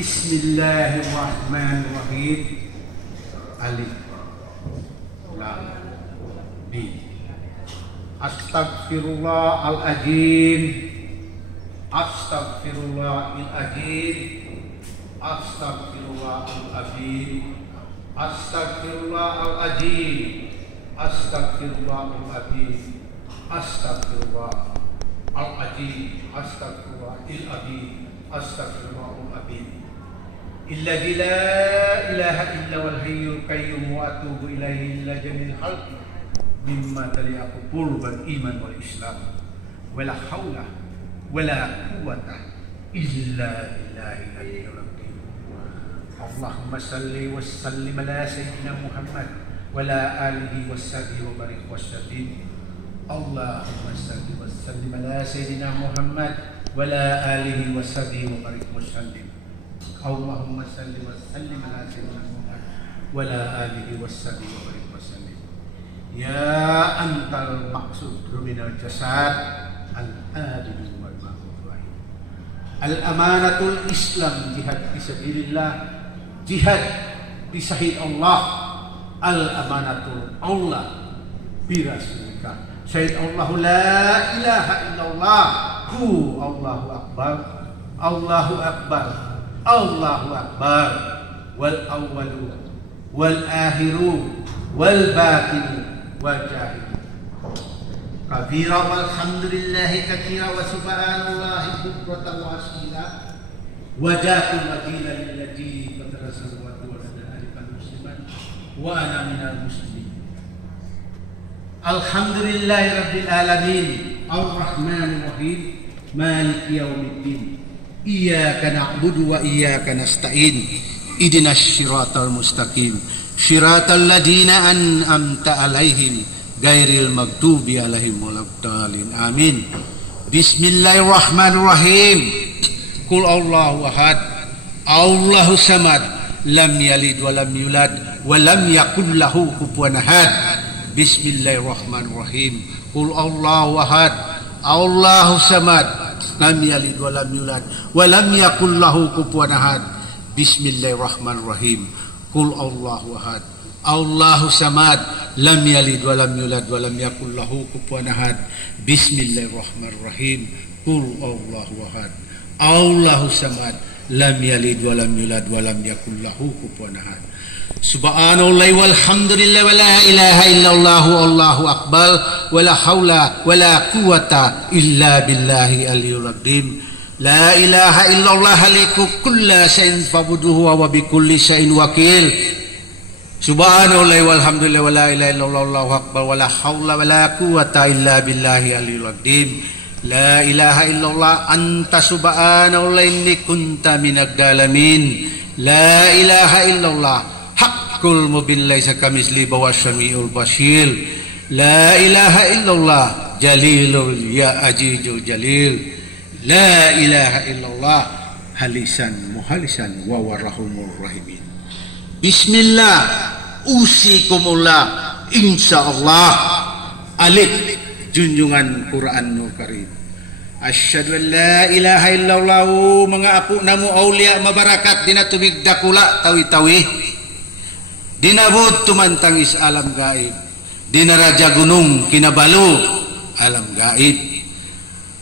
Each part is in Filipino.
Bismillahirrahmanirrahim. Alif Lam Mim. Astaghfirullahaladzim. Astaghfirullahaladzim. Astaghfirullahaladzim. Astaghfirullahaladzim. Astaghfirullahaladzim. Astaghfirullahaladzim. Astaghfirullahaladzim. Astaghfirullahaladzim. Illadzi la ilaha illa wal hayyul qayyum wa atubu ilaihi illa jamil khalqi mimma taliaqu qurban iman wal islam wala haula wala quwwata illa billahi al-aliyyil azim. Allahumma salli wa sallim ala sayyidina Muhammad wa ala alihi wa sahbihi wa barik wa sallim. Allahumma salli wa sallim ala sayyidina Muhammad wa ala alihi wa sahbihi wa barik wa sallim. Allahumma salli wa sallim ala sayyidina Muhammad wa ala alihi wa sahbihi wa barik wa sallim. Ya antal maqsud minal jasad al-adil wal ma'ruf. Al-amanatul Islam jihad fisabilillah, jihad bisahid Allah. Al-amanatul Allah birasulika. Syahid Allahu la ilaha illallah. Hu Allahu akbar. Allahu akbar. Allahu akbar. Wal awwalu wal akhiru wal batinu wal jahidu. Kabira walhamdulillahi katsira wa subhanallahi bukratan wa asila. Wajatul madina lillati qadara samawati wal ardi musliman wa ana minal muslimin. Alhamdulillahi rabbil alamin. Ar-rahmanir rahim. Maliki yaumiddin. Iyyaka na'budu wa iyyaka nasta'in. Ihdinas siratal mustaqim. Siratal ladzina an'amta 'alaihim ghairil maghdubi 'alaihim waladdallin. Amin. Bismillahirrahmanirrahim. Qul Allahu ahad. Allahu samad. Lam yalid wa lam yulad wa lam yakul lahu kufuwan ahad. Bismillahirrahmanirrahim. Qul Allahu ahad. Allahu samad. Lam yalid wa lam yulad wa lam yakul lahu kufuwan ahad. Bismillahirrahmanirrahim. Qul Allahu ahad. Allahu samad. Lam yalid wa lam yulad wa lam yakul lahu kufuwan ahad. Bismillahirrahmanirrahim. Qul Allahu ahad. Allahu samad. Lam yalid wa lam yulad wa lam yakul lahu kufuwan ahad. Subhanallahi walhamdulillah wa la ilaha illallah wallahu akbar wa la haula wa la quwwata illa billahi al-aliyyil azim. La ilaha illallah haliku kulla shay'in fa'buduhu wa bi kulli shay'in wakil. Subhanallahi walhamdulillah wa la ilaha illallah wallahu akbar wa la haula wa la quwwata illa billahi al-aliyyil azim. La ilaha illallah anta subhanallahi inni kunta minadh dhalimin. La ilaha illallah Kul mubin laisa kamisli bawasyamiul basir. La ilaha illallah jalilul ya ajijul jalil. La ilaha illallah halisan muhalisan wa warahumur rahimin. Bismillah usikumullah insyaallah. Alif junjungan Quranul Karim. Asyhadu an la ilaha illallah mengapu namu aulia mabarakat dina tumig dakula tawi-tawi. Dina bud tumantangis alam gaib. Dina raja gunung kinabalu alam gaib.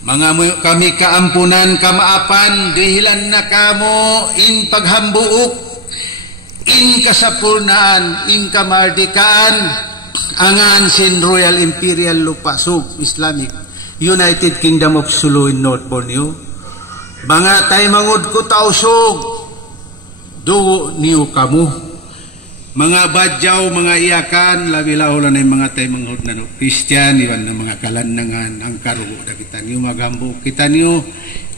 Mangamu kami keampunan kamaapan dihilan na kamo in paghambuuk in kasapurnaan in kamardikaan angan sin Royal Imperial Lupasug Islamic United Kingdom of Sulu in North Borneo. Mga tay mangud ko tausog do niyo kamu. Mga badyaw, mga iyakan, labi-laulan ay mga tayo manghod na Christian, iwan na mga kalandangan, ang karugo na kita niyo, magambo kita niyo.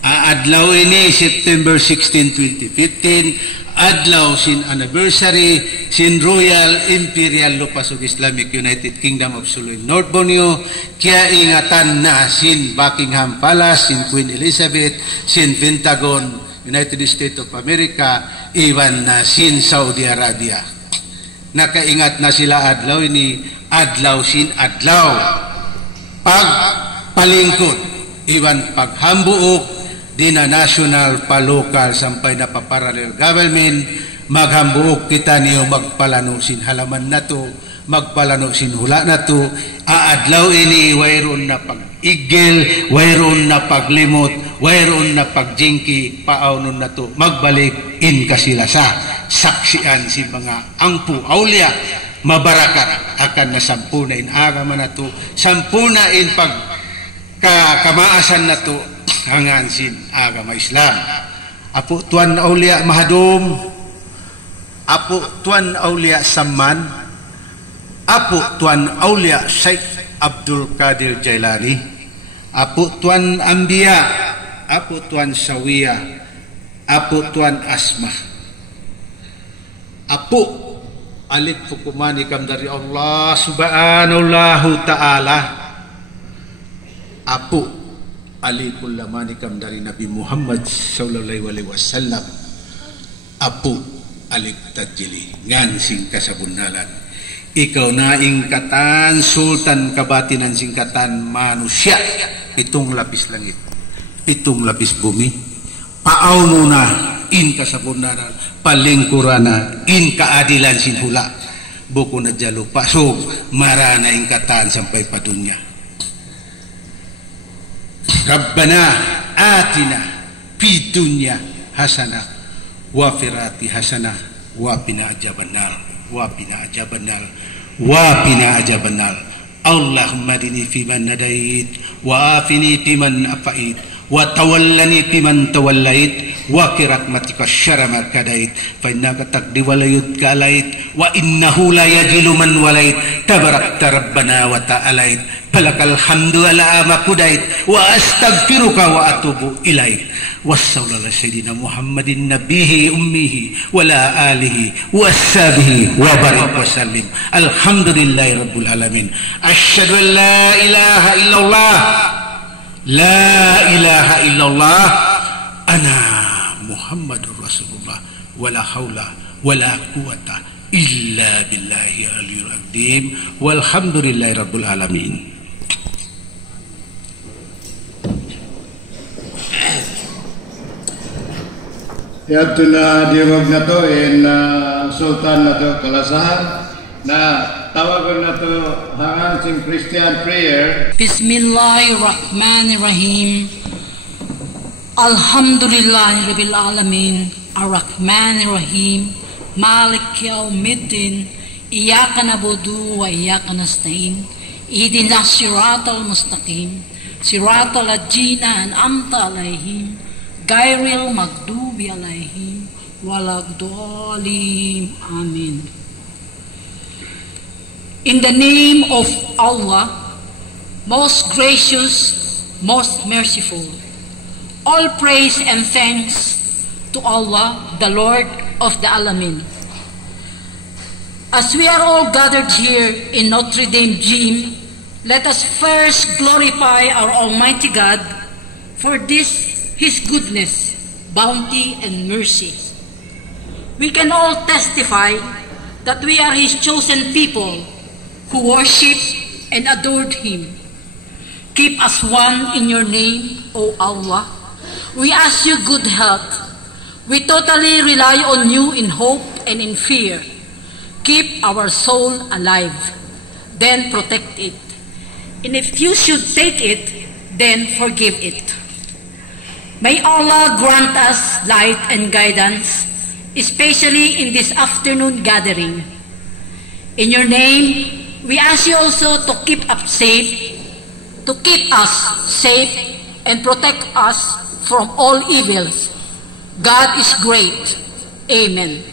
Adlaw ini, September 16, 2015, adlaw sin anniversary, sin Royal Imperial Lupasug Islamic United Kingdom of Sulu North Borneo, kaya ingatan na sin Buckingham Palace, sin Queen Elizabeth, sin Pentagon, United States of America, iwan na sin Saudi Arabia. Nakaingat na sila adlaw ini, adlaw sin adlaw. Pag palingkod, iwan paghambuok, di na national, pa-local, sampay na pa-parallel government, maghambuok kita niyo magpalano sin halaman na to, magpalano sin hula na to, aadlaw ini, wayroon na pag-igil, wayroon na paglimot, wayroon na pagjingki, paawnon na to, magbalik in kasila sa saksian si mga angpu, awliya, mabarakat akan na sampunain agama na to, sampunain pag kamaasan na to hangan sin agama Islam. Apo tuan awliya mahadum, apo tuan awliya Samman, apo tuan awliya Syekh Abdul Qadir Jailani, apo tuan Ambiya, apo tuan Sawiya, apo tuan Asma, apo alif hukumani kam dari Allah subhanahu ta'ala, apu aliful lamanikam dari Nabi Muhammad sallallahu alaihi wasallam, apu alif tajili ngan sing kasabunalan, ikaw na ingkatan sultan kabatinan singkatan manusia, pitong lapis langit, pitong lapis bumi, paawno na in kasabunalan, palingkurana in kaadilan sinhula, buko na jalo pasog marana ingkatan sampai pa dunya. Rabbana atina fid dunya hasanah wa fil akhirati hasanah wa qina adzabannar wa qina adzabannar wa qina adzabannar. Allahumma dini fiman nadait wa afini fiman afait wa tawallani fiman tawallait wa kiratmatika syarra ma kadait fa innaka taqdi wa la yudka alait wa innahu la yajilu man walait tabarakta rabbana wa ta'alait falakal hamdu ala ma qudait wa astaghfiruka wa atubu ilaik. Wassallallahu ala sayyidina Muhammadin nabihi ummihi wa la alihi washabihi wa barik wa sallim. Alhamdulillahi rabbil alamin. Asyhadu an la ilaha illallah, la ilaha illallah, ana Muhammadur Rasulullah, wala haula wala quwata illa billahi aliyul azim, walhamdulillahi rabbil alamin. Yaitu na diwag na to in sultan na to kalasahan na tawagan na to hangan sing Christian prayer. Bismillahirrahmanirrahim. Alhamdulillahirabbil alamin. Arrahmanirrahim. Malik yaumiddin. Iyyaka na'budu wa iyyaka nasta'in. Ihdinas siratal mustaqim. Siratal ladzina an'amta 'alaihim ghairil maghdubi 'alaihim waladdallin. Amin. In the name of Allah, most gracious, most merciful, all praise and thanks to Allah, the Lord of the Alamin. As we are all gathered here in Notre Dame Gym, let us first glorify our Almighty God for this, His goodness, bounty, and mercy. We can all testify that we are His chosen people who worship and adored Him. Keep us one in your name, O Allah. We ask you good health. We totally rely on you in hope and in fear. Keep our soul alive, then protect it. And if you should take it, then forgive it. May Allah grant us light and guidance, especially in this afternoon gathering. In your name, we ask you also to keep us safe and protect us from all evils. God is great. Amen.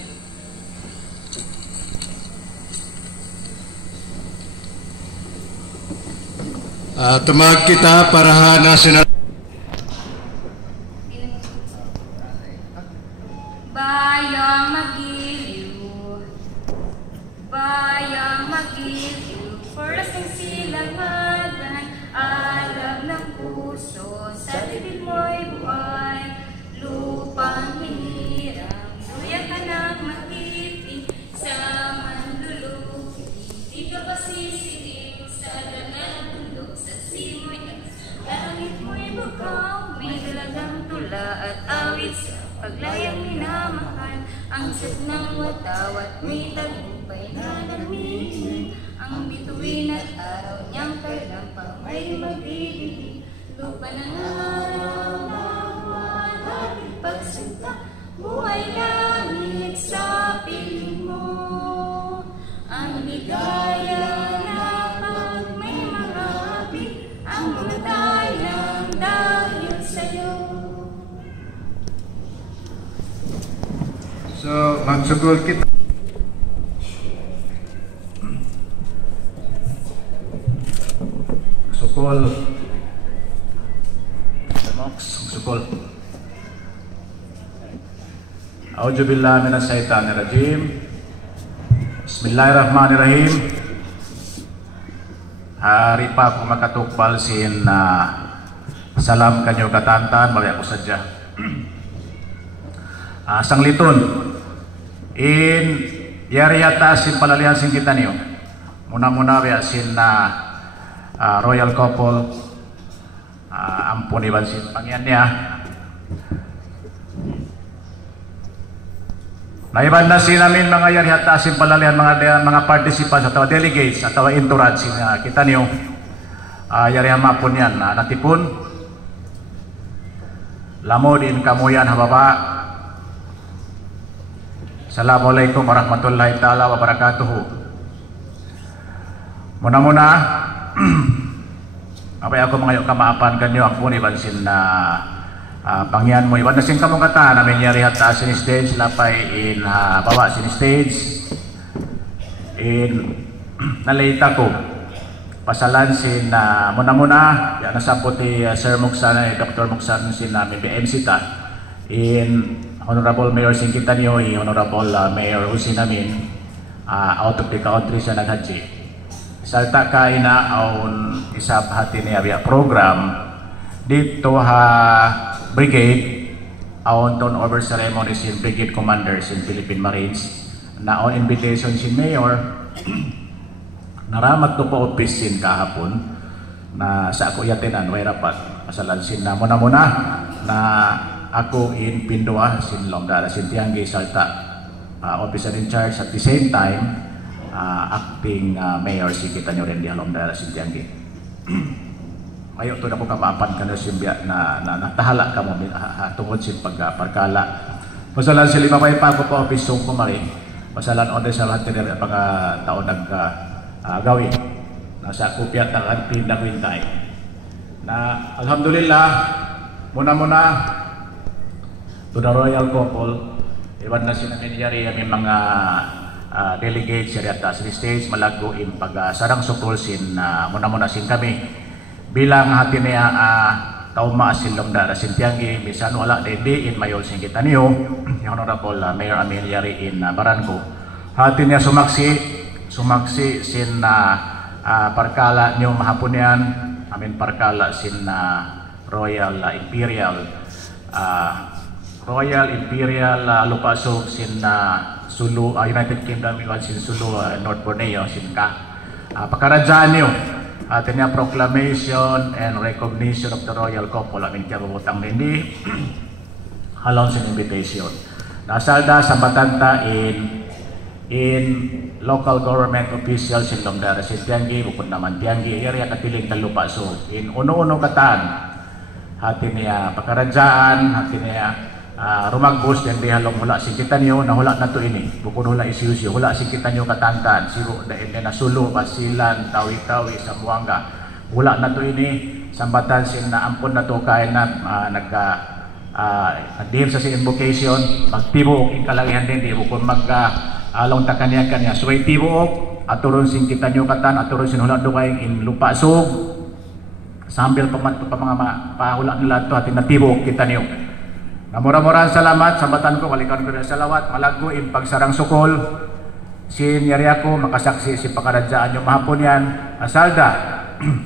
Tumag kita para national Bayang magiliw, bayang magiliw, forasing silang madan, alam ng puso, sa dibdib mo'y buhay, lupang hinirang, luya ka ng matiti, sa manluluki, di ka ba sisiling, sa danang tundok, sa simoy, langit mo'y bukaw, may dalagang tula, paglayang minamahal, ang sip ng watawat, may tagumpay na namimili, ang bituin at araw niyang kailampang may magbibigay, lupa ng araw at ating pagsinta, buhay langit sa piling mo, ang ligaya na pag may mga api, ang mga tayang dahil sa'yo. So, magsugol kita. Sukol. Sukol. A'udzubillahi minasyaitonirrajim. Bismillahirrahmanirrahim. Hari pa ako makatukbal sin salam kanyo katantan bali ako sadya. Sang liton in yari yata sin palalihan sin kita niyo. Muna-muna biya sin royal couple ampun iban sin pangyan niya. Naiban na namin mga yari yata sin palalihan mga participants atau delegates atau entourage sin kita niyo. Yari hamapun yan natipun lamodin kamuyan hababa. Assalamualaikum warahmatullahi ta'ala wabarakatuh. Muna-muna apay ako mga kamaapan kanyo ang puni bansin na pangyan mo iwan na sin kamong kata namin yari hata sin stage lapay in bawa sin stage in nalita ko pasalan sin muna-muna yan nasabot ni Sir Muksan Dr. Muksan sin namin BMC ta in Honorable Mayor Singkita niyo, Honorable Mayor Usi namin, out of the country siya naghaji. Salta kain na ang isab hati niya via program dito brigade on turnover ceremony sin brigade commanders in Philippine Marines na on invitation sin Mayor naramat to po office sin kahapon na sa ako yatinan way rapat masalan sin na muna na ako in Pindua, sin Longdala, sin Tiangge, Salta, officer in charge at the same time, acting mayor si kita nyo rin di Longdala, sin Tiangge. Ngayon ito na po kamapan ka na simbiya na natahala ka mo tungod sin pagparkala. Masalan si lima pa ipago pa office song kumarin. Masalan on sa lahat nila mga taon gawin. Nasa kupyat ng antin na kwintay. Na alhamdulillah, muna to the royal couple, iwan na sinangyari aming mga delegates sa riyata sa stage malago in pag-sarang sukol sin muna sin kami bilang hati niya tauma sin Longdala sin Tiangge bisan wala di in mayor sin kita niyo yung Honorable Mayor Ameliari in Barangco hati niya sumaksi sin parkala niyo mahapon yan amin parkala sin Royal Imperial Lupasog sin Sulu United Kingdom iwan sin Sulu North Borneo sin pakaradjaan niyo atin niya proclamation and recognition of the royal couple amin kaya bubutang hindi halon sin invitation nasalda sa Batanta in local government officials sin Longdala sin Tiangge bukod naman Tiangge area katiling na Lupasog in uno katan hati niya pakaradjaan hati niya rumagbos yang dihalong hula si kita niyo na hula na to ini bukod hula isyusyo hula si kita niyo katantan siro dahil na Sulu, Basilan, Tawi-Tawi, Zamboanga hula na to ini sambatan sin na ampon na to kain na nagdihim sa si invocation magtibuok ikalagihan din di bukod along takanya suway tibuok aturon sin kita niyo katan aturon sin hula do kain in Lupasog sambil mga pahula nila to atin natibok kita niyo. Mura-murang salamat sambatan ko balikan ko salawat malago in pagsarang sukol sin yari ako makasaksi si pakaradjaan yung mahapon yan asalda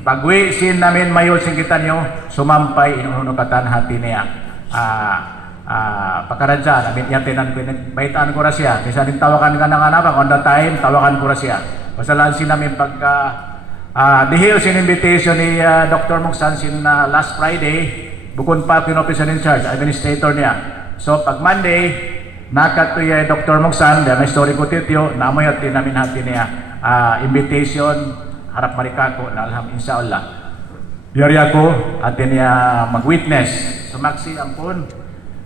pagwi sin namin mayor sin kita niyo sumampay inuno katan hati niya pakaradjaan amin yatinan ko baitaan ko ra siya kaysa din tawakan ka ng anabang on the time tawakan ko ra siya pasalan sin namin pagka dihil sin invitation ni Dr. Muksan sin last Friday bukod pa pinofficer in charge administrator niya So pag Monday, nakatuya Dr. Moksan, may story ko tityo, namoy at namin hati niya invitation, harap marikako na alham inshallah. Yari ako at niya mag-witness. Sumaksi ang pun.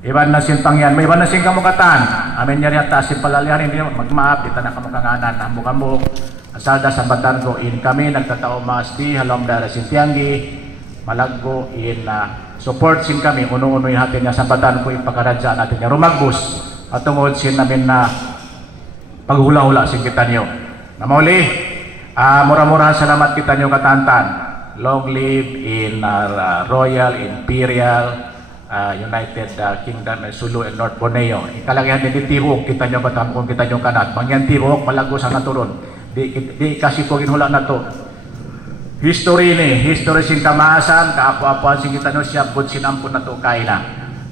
Iban na sintang yan, may iban na sing kamukatan. Amin yari at tasin palalihan, hindi magmaap, kita na kamukanganan, ang mukamuk. Asalda sambatan ko in kami, nagtatao mas di, halong dara sintianggi, malaggo in support sin kami, uno-uno yung hati niya sambatan ko, ipakaradya natin niya rumagbus. At tungod sin namin na paghula-hula sin kita niyo. Namauli, mura-mura salamat kita niyo katantan. Long live in Royal Imperial United Kingdom Sulu and North Borneo. Ikalagyan din tirok kita nyo batam kung kita nyo kanat. Mangyan tirok malago sa naturon. Di kasi ko ginhula na to. History ni, history sing kamaasan, kaapo-apoan sing kita nyo siya bud sinampun na to kay na.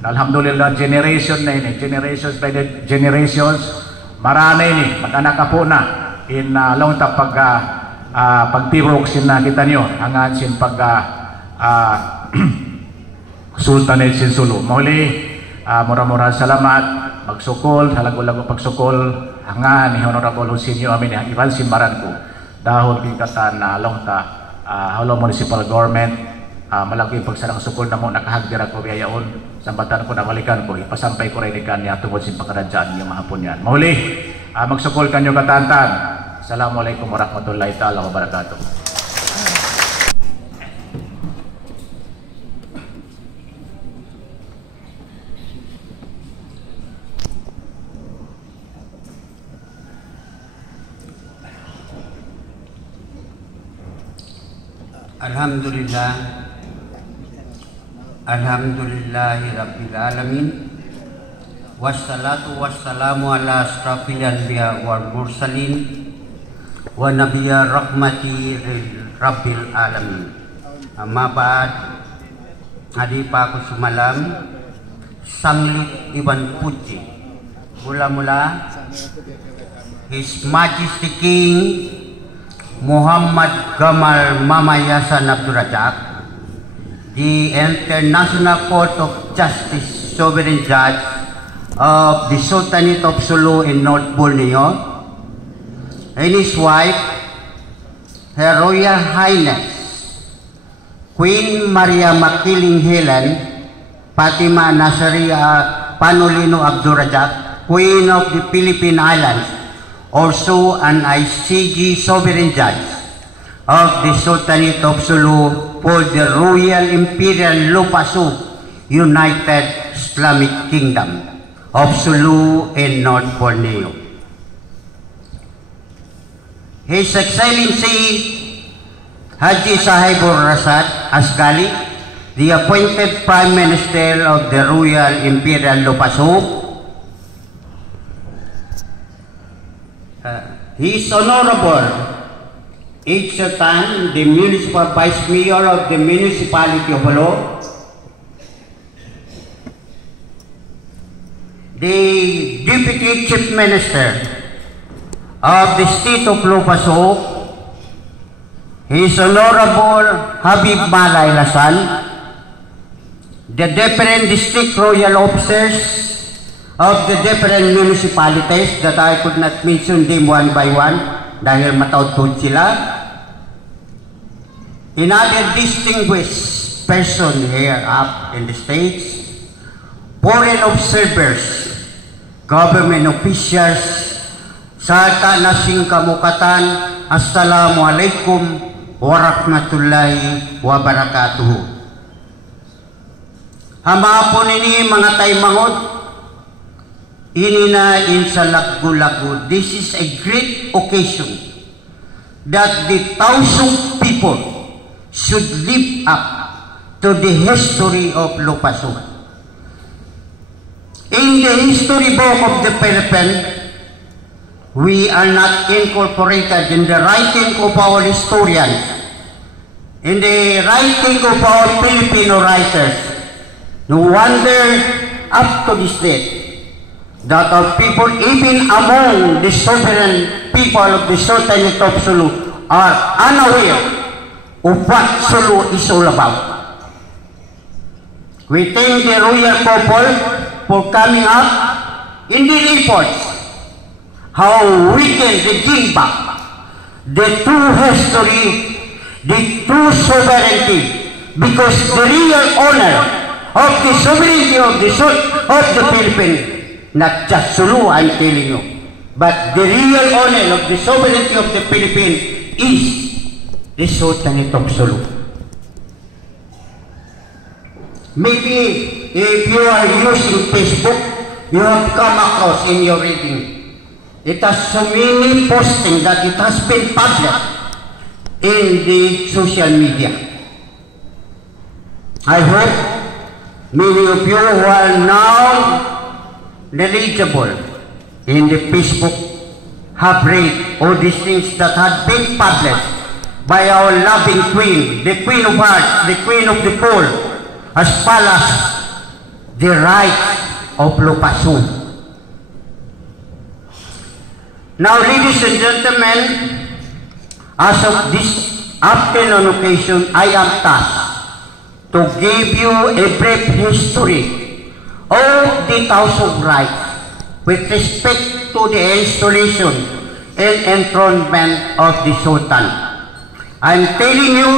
Alhamdulillah generation na ini, generations by the generations. Marami ni, mag-anak po na in long ta pagtirok sin na kita nyo. Hangan sin Sultanate sin Sulu. Mahuli, mura-mura salamat, magsukol, halago-lago pagsukol, hangan ni Honorable Husinyo amin ang iban simbaran ko. Dahil kingkatan na longta, Halo Municipal Government, malaki pagsarang sukol na mo, nakahagdira ko biyayaon, sambatan ko na balikan ko, ipasampay ko rin ikan niya tungkol sin pagkaradyaan niya mahapon yan. Mahuli, magsukol kanyo katantan. Assalamualaikum warahmatullahi ta'ala wabarakatuh. Alhamdulillahi Rabbil Alamin. Wassalatu wassalamu ala asrafil anbiya wal mursalin wa nabiyya rahmati Rabbil Alamin. Amma ba'd, hadi pa ako sumalam sanglit Iban Puji mula-mula His Majesty King Muhammad Gamal Mamayasan Abdul Razak, the International Court of Justice Sovereign Judge of the Sultanate of Sulu in North Borneo, and his wife, Her Royal Highness Queen Maria Makiling Helen Fatima Nazaria Panulino Abdul Razak, Queen of the Philippine Islands, also an ICJ Sovereign Judge of the Sultanate of Sulu for the Royal Imperial Lupasu United Islamic Kingdom of Sulu and North Borneo. His Excellency Haji Sahibur Rasad Asgali, the appointed Prime Minister of the Royal Imperial Lupasu, His Honorable H. Sultan, the Municipal Vice Mayor of the Municipality of Holo, the Deputy Chief Minister of the State of Lupaso, His Honorable Habib Malay Lasan, the different district royal officers of the different municipalities that I could not mention them one by one dahil mataud-taud sila. Another distinguished person here up in the States, foreign observers, government officials, sarta nasing kamukatan, Assalamualaikum warahmatullahi wabarakatuh. Hamapon ini mga taymangod, inina insa Lagu-Lagu. This is a great occasion that the thousand people should live up to the history of Lupaso. In the history book of the Philippines, we are not incorporated in the writing of our historians, in the writing of our Filipino writers. No wonder up to this day that our people, even among the sovereign people of the Sultanate of Sulu, are unaware of what Sulu is all about. We thank the royal couple for coming up in the reports how we can regain back the true history, the true sovereignty, because the real honor of the sovereignty of the Philippines, not just Sulu, I'm telling you, but the real honor of the sovereignty of the Philippines is the Sultanate of Sulu. Maybe if you are using Facebook, you have come across in your reading. It has so many postings that it has been published in the social media. I hope many of you who are now knowledgeable in the Facebook have read all these things that have been published by our loving Queen, the Queen of Hearts, the Queen of the Poor, as well as the rights of Lupasun. Now, ladies and gentlemen, as of this afternoon occasion, I am tasked to give you a brief history of the House of Rights with respect to the installation and enthronement of the Sultan. I'm telling you,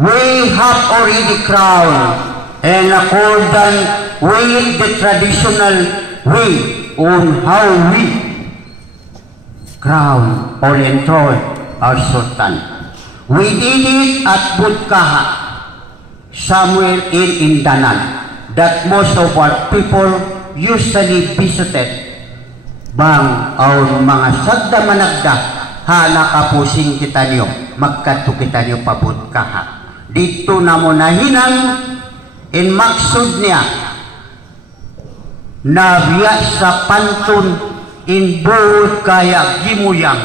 we have already crowned in accordance with the traditional way on how we crown or enthrone our Sultan. We did it at Budkaha, somewhere in Indanan, that most of our people usually visited bang our mga sagda managda hala kapusing kita niyo, magkadto kita niyo pa Budkaha. Dito na mo nahinan in maksud niya na biya sa pantun in buod kaya gimuyang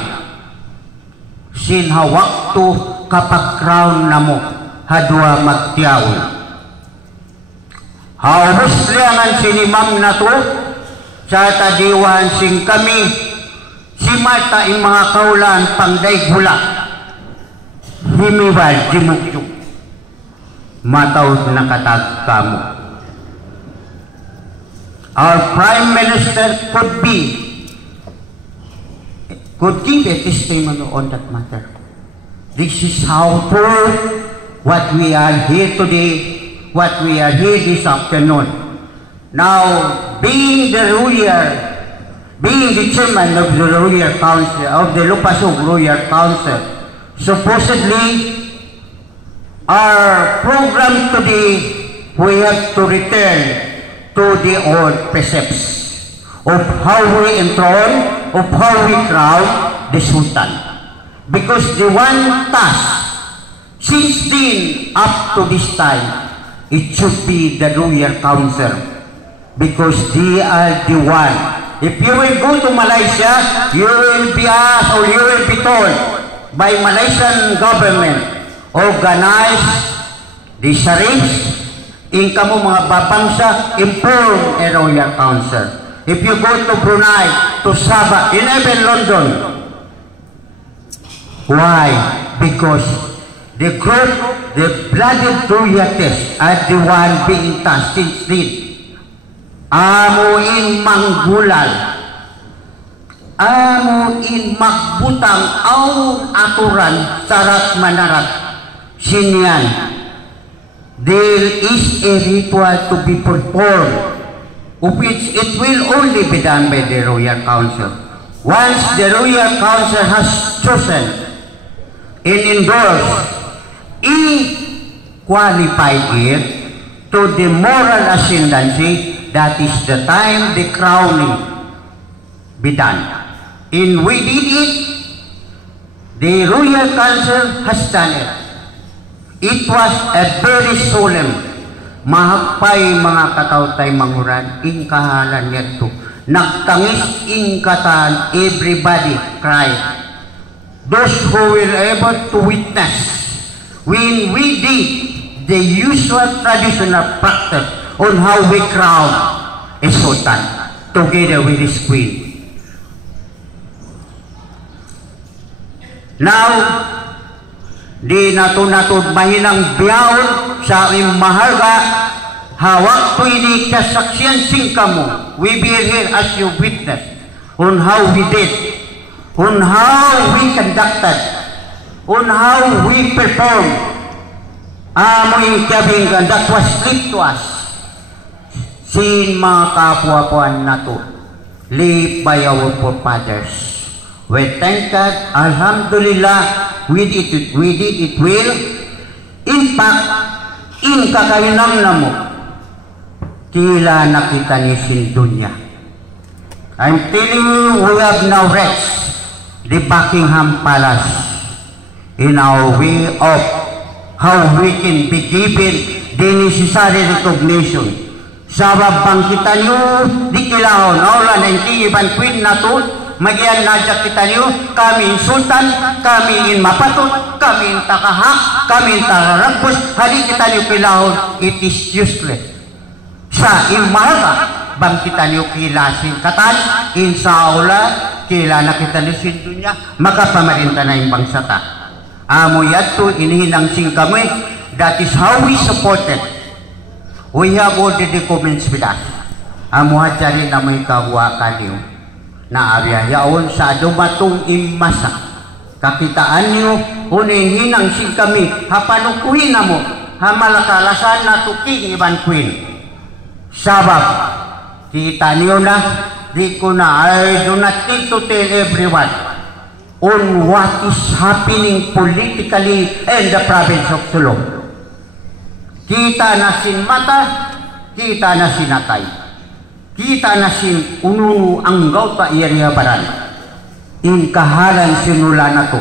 sinhawak to kapag crown na mo hadwa magtiyaw. Hawas liangan sinimam na to sa tadiwan sing kami si mata in mga kaulan pangday gula himiwal jimukyuk mataw na katag kamo. Our Prime Minister could give a testimony on that matter. This is how poor what we are here today, what we are here this afternoon. Now, being the chairman of the Royal Council, of the Lupasug Royal Council, supposedly our program today, we have to return to the old precepts of how we enthrone, of how we crown the Sultan. Because the one task, since then up to this time, it should be the Royal Council. Because they are the one. If you will go to Malaysia, you will be asked or you will be told by Malaysian government, organize the sheriffs, in kamo mga babangsa, inform a Royal Council. If you go to Brunei, to Sabah, in even London. Why? Because the group, the blooded royalties are the one being tasked since then. Amuin manggulal, amuin magbutang aun aturan sarat manarat sinyan. There is a ritual to be performed, of which it will only be done by the Royal Council. Once the Royal Council has chosen and endorsed, qualified it to the moral ascendancy, that is the time the crowning be done. And we did it. The Royal Council has done it. It was a very solemn, mahagpay mga kataw-tay manguran, inkahalan nito. Nagtangis inkatan, everybody cried. Those who were able to witness, when we did the usual traditional practice on how we crown a sultan together with his queen. Now, di natunatod mahinang biyahon sa imong maharga hawak po ini kasaksiyan sing kamu. We be here as your witness on how we did, on how we conducted, on how we performed. Amoy kabing that was left to us. Sin mga kapwa-puan na to, live by our forefathers. We thank God, alhamdulillah, we did it well. In fact, in kakainam na mo, tila nakita ni sin dunya. I'm telling you, we have now reached the Buckingham Palace in our way of how we can be given the necessary recognition. Sabab kita nyo, di kilahon, wala na yung iban queen na to, magyan nadyak kita nyo, kami in sultan, kami in mapatot, kami in takahak, kami in takaragpos, hali kita nyo kilahon, it is useless. Sa imaga, bang kita nyo kilasin katan, in saula, kila na kita nyo sindunya, makapamarinta na yung bangsata. Amo yato, inihinang sing kami, that is how we supported. We have all the documents with us. Amo hatari na may kawa kanyo, na abyayaon sa dumatong imasa. Kakitaan nyo, unihinang sing kami, hapanukuhin na mo, hamalakalasan na tuking iban queen. Sabab, kita niyo na, di ko na, I do not need to tell everyone on what is happening politically in the province of Sulu. Kita na sin mata, kita na sin atay, kita na sin ununu ang gauta area baran. In kahalan sinula na to,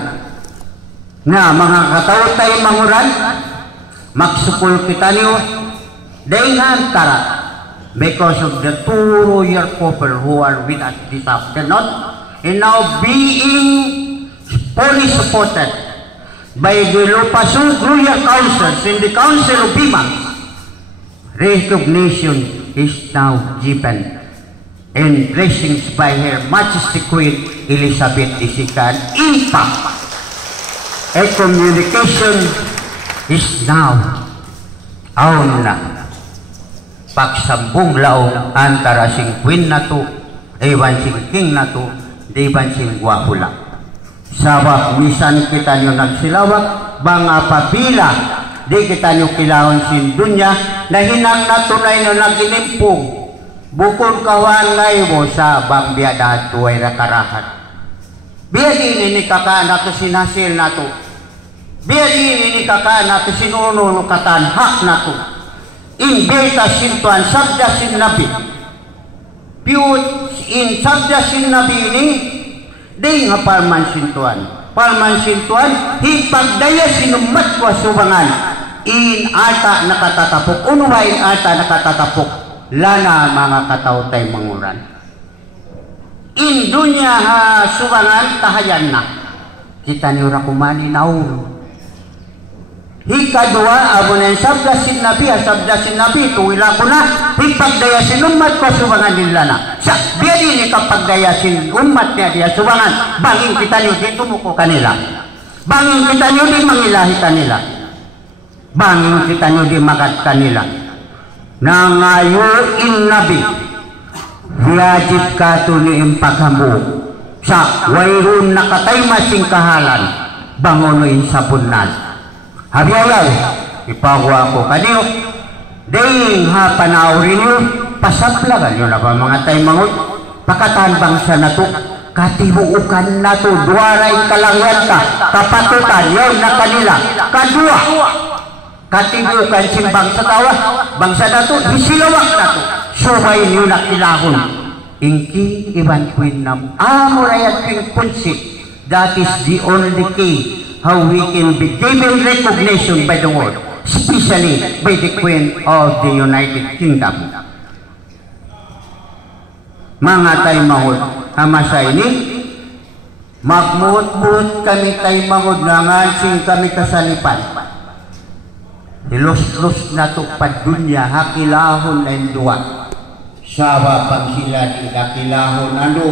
na mga katao tayo manguran, magsukul kita niyo, dengan tara, because of the two royal couple who are with us this afternoon, and now being fully supported by the Lopasug Royal Councils in the Council of Bima, recognition is now given and blessings by Her Majesty Queen Elizabeth II. In fact, a communication is now on na pagsambong laong antara sing queen na to, ewan sing king na to, ewan sing wapula. Sabab misan kita nyo nagsilawak, banga papila, di kita nyo kilahon sin dunya, na hinang natunay no naginimpong, bukod kawan ngay mo sa bangbiada tuway rakarahat. Biya din ini kakaan na to sinasil na to, biya din ini kakaan na to sinuno no katanhak na to, in beta sintuan sabda sin nabi, piyut in sabda sin nabi ini, di nga palman sintuan, hipagdaya sinumat ko subangan, in ata nakatatapok, unuwain ata nakatatapok, lana mga katao tay manguran. In dunya ha subangan, tahayan na, kita niyo rakumani na uro. Hikadua, abo na yung sabda sin nabi, tuwila ko na, hipagdaya sinumat ko subangan nila na. Sa biya din ikapagdaya sin umat niya diya subangan, bangin kita nyo di tumuko kanila. Bangin kita nyo di mangilahi kanila. Bangin kita nyo di magat kanila. Nangayoin nabi, wajib ka to ni impaghambu, sa wayron nakatay masing kahalan, bangonoin sa bunal. Habiyayaw, ipagawa ko kanyo, dahil ha panaurin nyo, pasaplagan nyo na ba mga tayo mangot, pakatahan bangsa na to, katibuukan na to, duwaray kalangyan ka, kapatutan yun na kanila, kadua, katibuukan sing bangsa tawa, bangsa na to, hisilawak na to, subay nyo na kilahon, ingking iban queen nam, amurayat king punsit, that is the only key, how we can be given recognition by the world, especially by the Queen of the United Kingdom. Mga tayo mahod, hamasa ini, magmuot-muot kami tayo mahod na ngansing kami kasalipan. Hilus-lus na to padunya, hakilahon na indua. Sawa pag sila di hakilahon, ano,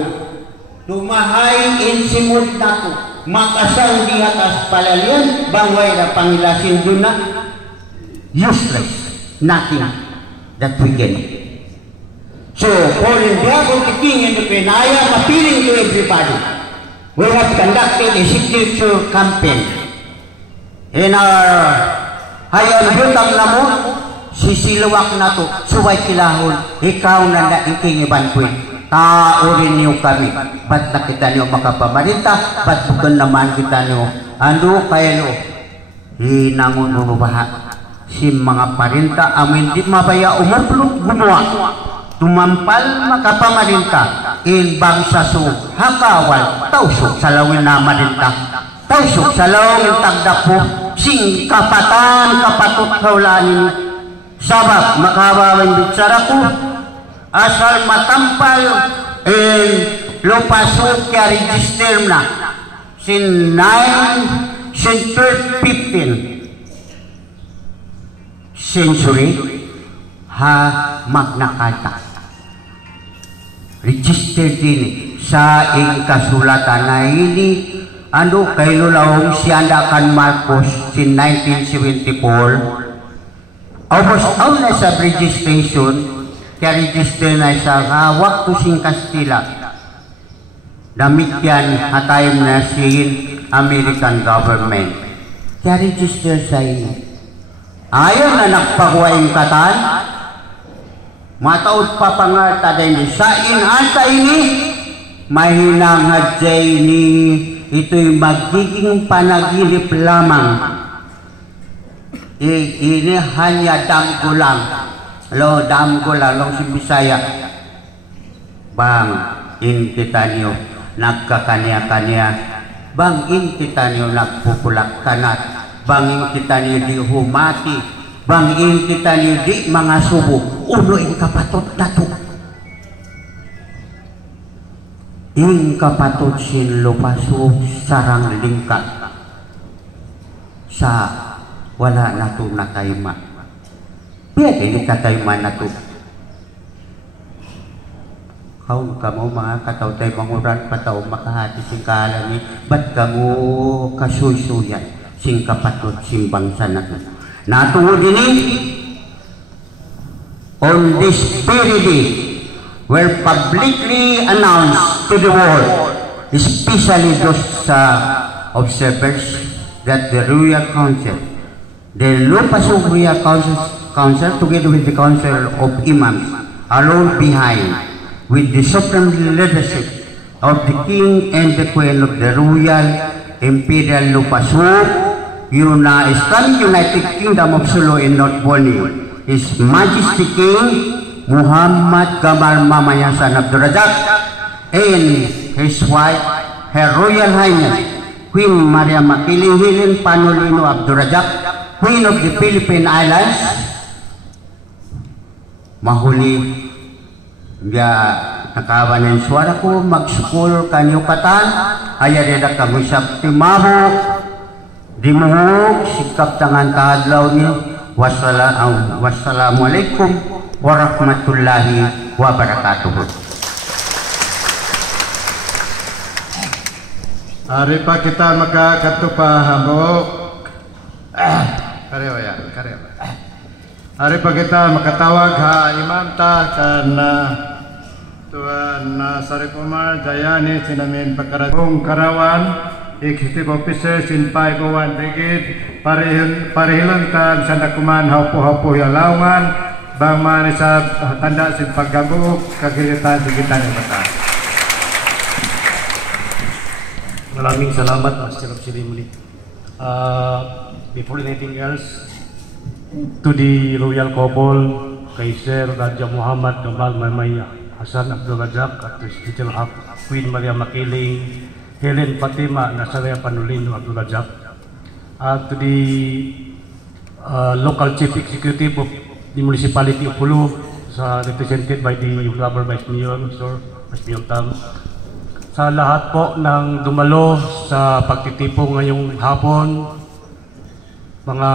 tumahay insimod na to. Makasang di atas palalian, bangway na pangilasin doon na, useless, nothing. that we get. So, for in behalf of the King and the Queen, I am appealing to everybody. We have conducted a signature campaign in our hayon butang na mo, sisiluwak na to, suway kilahon, ikaw na naiking ibankwin. Tao rin niyo kami. Ba't nakita niyo makapamarinta? Ba't bukan naman kita niyo? Ano kayo? Hinangon mo baha. Si mga parinta, amin di mabaya umuplog gumawa. Tumampal makapamarinta. In bangsa su hakawal, tausok sa lawin na marinta. Tausok sa lawin tagdapo. Sing kapatan, kapatot kaulanin. Sabab, makabawang bitsara ko. Asal matampal lupaso kaya register na sin 15th century ha Magna Carta register din sa kasulatan na ini ano kay lulawong siyanda kan Marcos sin 1974 almost all na sa registration kaya register na sa waktu sing Kastila. Damikian hatayim na sin American government. Kaya register sa ini. Ayaw na nagpagwaing katan. Mataod pa pangarta din sa inanta ini. Mahinang hadjay ni ito'y magiging panaginip lamang. Ini hanya damgo lang. Lo dam ko lalong si Bisaya. Bang, in kita niyo nagkakanya-kanya. Bang, in kita niyo nagpupulak kanat. Bang, in kita niyo di humati. Bang, in kita niyo di mga subo. Uno in kapatot na to. In kapatot sin lupaso sarang lingkat. Sa wala na to nakayma. Pwede ni katayman na ito. Kaung ka mo mga kataw tayo manguran pataw makahati sing kaalami. Ba't ka mo kasuy-suyan sing kapatot sing bangsa na ito. Natuod din on this very day were publicly announced to the world, especially those observers that the Royal Council, the Lupaso Royal Council together with the Council of Imams alone behind with the supreme leadership of the King and the Queen of the Royal Imperial Lupaso United Kingdom of Sulu in North Borneo, His Majesty King Muhammad Gamal Mamayasan Abdul Razak and his wife, Her Royal Highness Queen Maria Makiling Helen Panolino Abdul Razak, Queen of the Philippine Islands. Mahuli nga nakawan ng suara ko mag-school kanyo katan haya reda kagusap timaho di mo sikap tangan taadlaw ni wassalamualaikum warahmatullahi wabarakatuh. Hari pa kita magkakatupa hambok karewa ya karewa. Hari pa kita makatawag ha imam ta kana Tuan Sarip Umar Jayani sinamin pagkaratong Karawan Executive Officer sin 501 Brigade parihilon tan sandakuman haupo-haupo yalawan bang manisab tanda sin paggabuk kagilitan digitan yang betul. Maraming salamat Master of Ceremony. Before anything else, to the royal couple, kay Sir Raja Muhammad Gamal Mamaya Hasan Abdul Razak at His Little Half Queen Maria Makiling Helen Fatima Nasarea Panolino Abdul Razak, to the local chief executive of the municipality of Pulu, represented by the Honorable Vice Mayor, Mr. Vice Mayor Tam, sa lahat po ng dumalo sa pagtitipong ngayong hapon, mga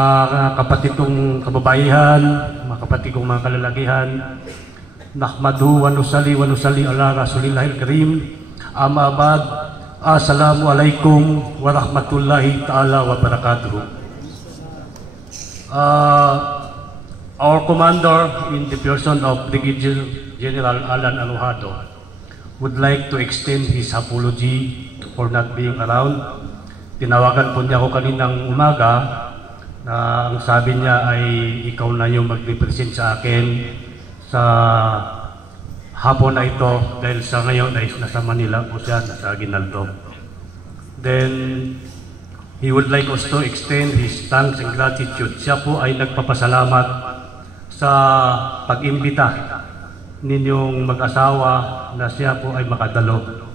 kapatid kong kababayan, mga kapatid kong mga kalalakihan, nahmadu wa nusalli ala Rasulillahil Karim, amma ba'd, assalamualaikum warahmatullahi ta'ala wabarakatuh. our commander in the person of Brigadier General Alan Alojado would like to extend his apology for not being around. Tinawagan po niya ako kaninang umaga na ang sabi niya ay ikaw na yung mag-represent sa akin sa hapon na ito dahil sa ngayon ay nasa Manila po siya, nasa Aguinaldo. Then he would like us to extend his thanks and gratitude. Siya po ay nagpapasalamat sa pag-imbita ninyong mag-asawa na siya po ay makadalo.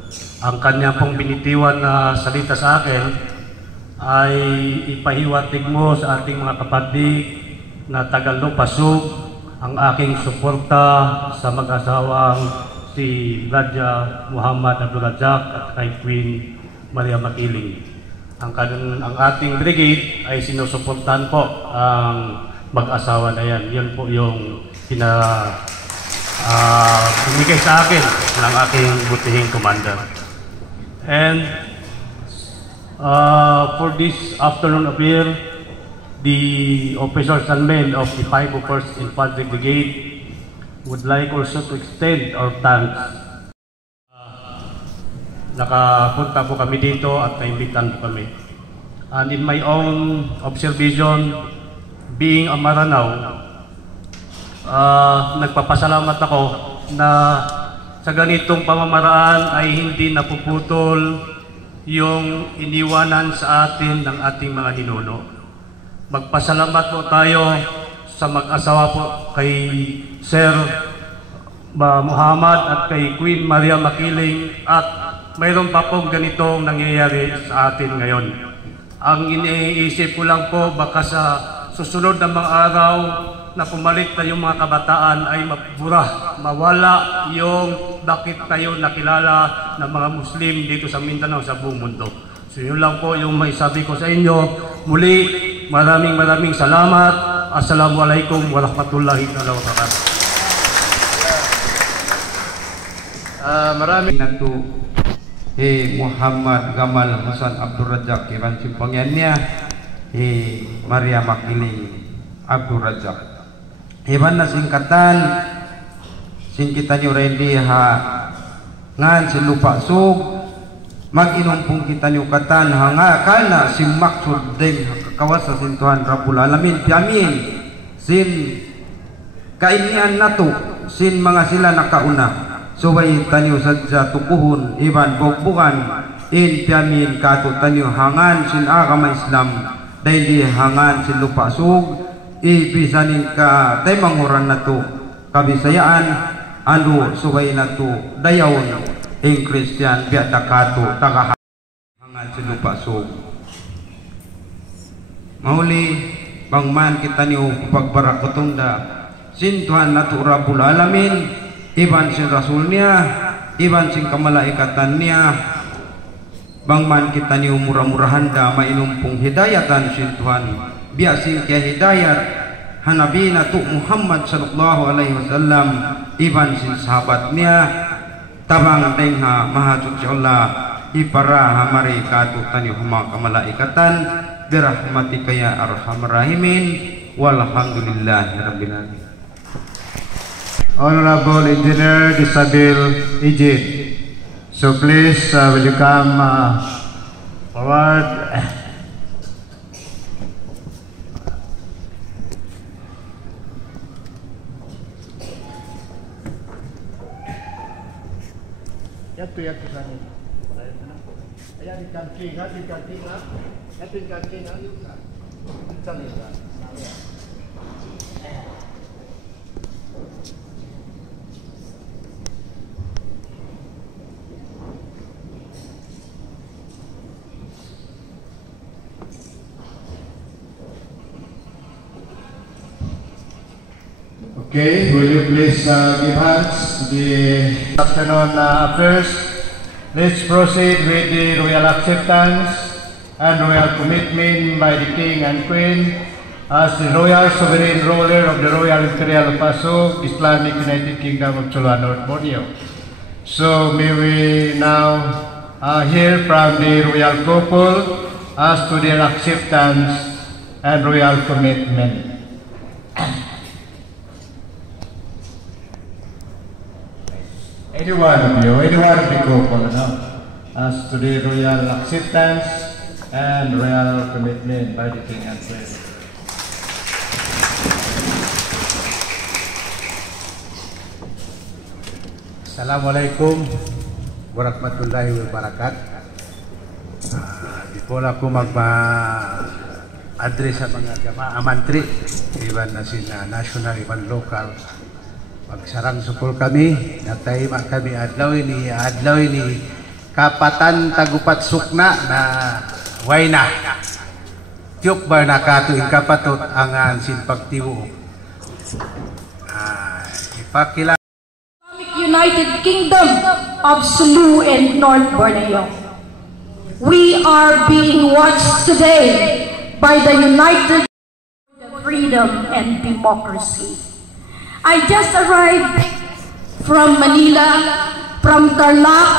Ang kanya pong binitiwan na salita sa akin ay ipahiwatig mo sa ating mga kapatid na Tagalog-Pasug ang aking suporta sa mag-asawang si Raja Muhammad Abdul Razak at kay Queen Maria Makiling. Ang ating brigade ay sinusuportahan po ang mag-asawa na yan. Yun po yung binigay sa akin ng aking butihing commander. And for this afternoon affair, the officers and men of the 501st Infantry Brigade would like also to extend our thanks. Nakapunta po kami dito at naimbitan po kami. And in my own observation, being a Maranao, nagpapasalamat ako na sa ganitong pamamaraan ay hindi napuputol yung iniwanan sa atin ng ating mga ninuno. Magpasalamat po tayo sa mag-asawa po kay Sir Muhammad at kay Queen Maria Makiling at mayroon pa pong ganitong nangyayari sa atin ngayon. Ang iniisip ko lang po baka sa susunod na mga araw na pumalit na yung mga kabataan ay mawala yung bakit tayo nakilala ng mga Muslim dito sa Mindanao sa buong mundo. So yun lang po yung may sabi ko sa inyo. Muli, maraming salamat. Assalamualaikum warahmatullahi wabarakatuh. Maraming nato Muhammad Gamal Hasan Abdul Razak iban simpangyan niya Maria Makiling Abdul Razak. Iban na singkatan singkitan nyo ready ha ngan si lupa sug mag-inumpong kita nyo katan hanga kana si maksud ding kawas sa sintuhan Rabbul Alamin piamin sin kainian nato sin mga sila nakauna subay tanyo sadya tukuhon iban bogbukan in piamin kato tanyo hangan sin agama Islam dahil di hangan sin lupa sug ibisanin ka tay manguran nato kabisayaan anu subay nato dayawon ing Christian biya dakato tagahangan si lupa sug mauli bangman kita niyo pagbarakotunda sin Tuhan nato Rabbul Alamin iban sin rasul niya iban sin kamalaikatan niya bangman kita niyo murah-murahan da mainumpong hidayatan sin Tuhan biya sin kaya hidayat hanabi nato Muhammad sallallahu alaihi wasallam iban sin sahabat niya tabang tengha maha suci Allah ipara hamari katu tanyo hama kamalaikatan birahmatika ya arhamar rahimin walhamdulillahi rabbil alamin. Honorable Engineer Disabil Ijit, so please will you come forward. Yaitu sana. Ayan di kanting ha. Okay, will you please give hands to the afternoon affairs. Let's proceed with the royal acceptance and royal commitment by the King and Queen as the royal sovereign ruler of the Royal Imperial Pasog, Islamic United Kingdom of Chula North Borneo. So may we now hear from the royal couple as to their acceptance and royal commitment. any one of you, any one of the couple, as to the royal acceptance and royal commitment by the King and Queen. Assalamualaikum warahmatullahi wabarakatuh. Before ako mag-address sa mga jamaah mantri, iban na sina national, iban local, magsarang supol kami, natayma kami adlaw ini kapatan tagupat sukna na wayna. Tiyok ba na katuing kapatot ang sinpagtiwo. Ipakila United Kingdom of Sulu and North Borneo. We are being watched today by the United Freedom and Democracy. I just arrived from Manila, from Tarlac,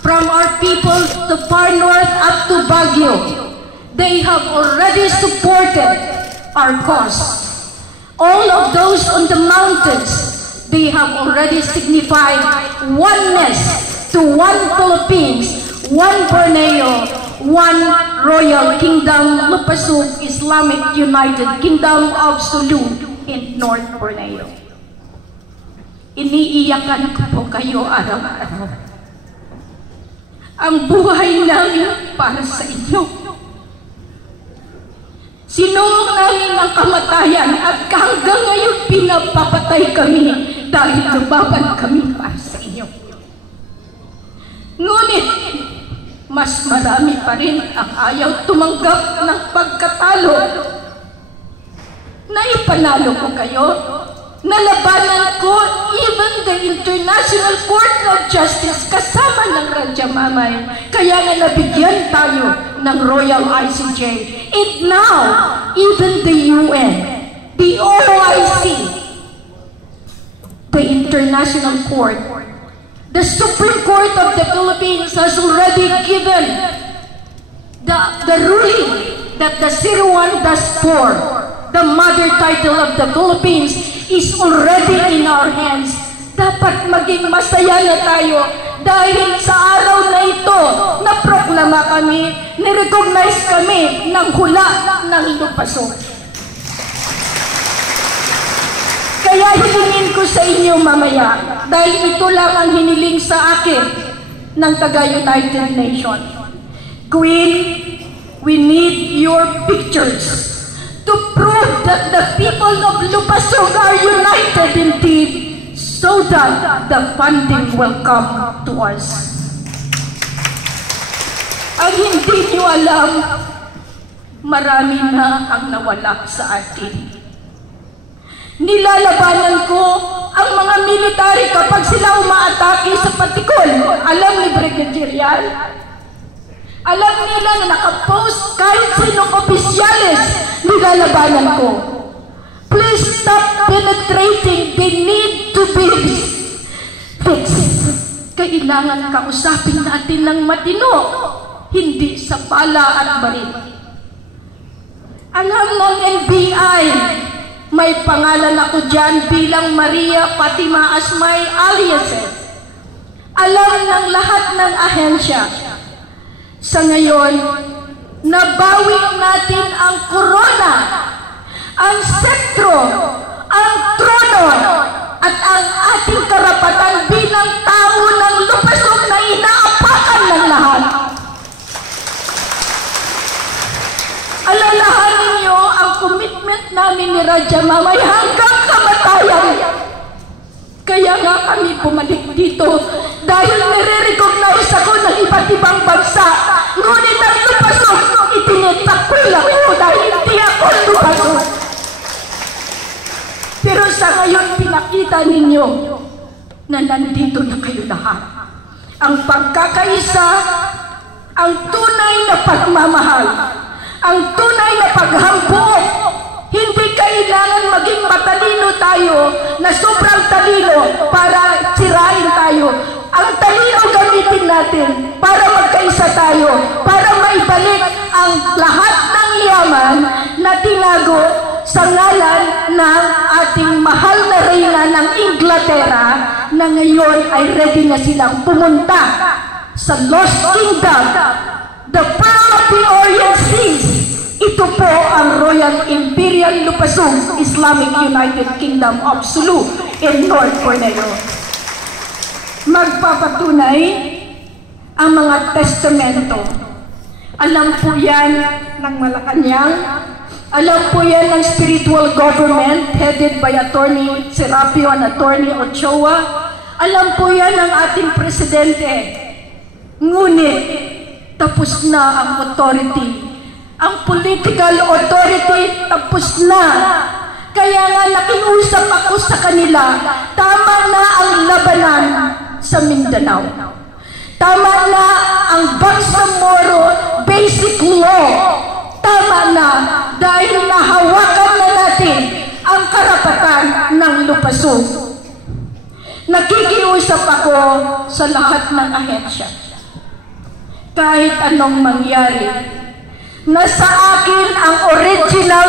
from our people to far north up to Baguio. They have already supported our cause. All of those on the mountains, they have already signified oneness to one Philippines, one Borneo, one Royal Kingdom, Lupasug Islamic United Kingdom of Sulu in North Borneo. Iniiyakan ko po kayo araw-araw. Ang buhay namin para sa inyo. Sinuong namin ang kamatayan at hanggang ngayon pinapapatay kami dahil lumaban kami para sa inyo. Ngunit, mas marami pa rin ang ayaw tumanggap ng pagkatalo. Naipanalo ko kayo, nalabanan ko even the International Court of Justice kasama ng Radya Mamay, kaya nga nabigyan tayo ng Royal ICJ. And now, even the UN, the OIC, the International Court, the Supreme Court of the Philippines has already given the ruling that the 01-4, the mother title of the Philippines, is already in our hands. Dapat maging masaya na tayo dahil sa araw na ito, naproklama kami, nirecognize kami ng hula ng Lupasug. Kaya hilingin ko sa inyo mamaya, dahil ito lang ang hiniling sa akin ng taga-United Nations. Queen, we need your pictures to prove that the people of Lupasug are united indeed, so that the funding will come to us. Ang hindi nyo alam, marami na ang nawala sa atin. Nilalabanan ko ang mga military kapag sila umaatake sa Patikol. Alam ni Brigadier yan? Alam nila na nakapost kahit sinong opisyalis, nilalabanan ko. Please stop penetrating. They need to be fixed. Kailangan kausapin natin ng matino, hindi sa bala at baril. Alam ng NBI, may pangalan ako dyan bilang Maria Fatima Asmay Aliases. Alam ng lahat ng ahensya. Sa ngayon, nabawi natin ang korona, ang sektro, ang trono, at ang ating karapatan bilang tao ng Lupasug na inaapakan ng lahat. Alalahanin niyo ang commitment namin ni Radya Mamay hanggang kamatayan. Kaya nga kami bumalik dito dahil nire-recognize ako ng iba't ibang bansa. Ngunit ang Lupasug, itinitakwil ako dahil hindi ako Lupasug. Pero sa ngayon, pinakita ninyo na nandito na kayo lahat. Ang pagkakaisa, ang tunay na pagmamahal, ang tunay na paghambuok. Hindi kailangan maging matalino tayo na sobrang talino para sirain tayo. Ang talino gamitin natin para magkaisa tayo, para maibalik ang lahat ng yaman na tinago sa ngalan ng ating mahal na reyna ng Inglaterra na ngayon ay ready na silang pumunta sa Lost Kingdom, the Pearl of the Orient Seas. Ito po ang Royal Imperial Lupasong Islamic United Kingdom of Sulu in North Borneo. Magpapatunay ang mga testamento. Alam po yan ng Malacanang. Alam po yan ng spiritual government headed by Attorney Serapio and Attorney Ochoa. Alam po yan ng ating presidente. Ngunit tapos na ang authority. Ang political authority tapos na. Kaya nga nakiusap ako sa kanila, tama na ang labanan sa Mindanao. Tama na ang Bangsamoro Basic Law. Tama na dahil nahawakan na natin ang karapatan ng Lupasong. Nakikiusap ako sa lahat ng ahensya. Kahit anong mangyari, nasa akin ang original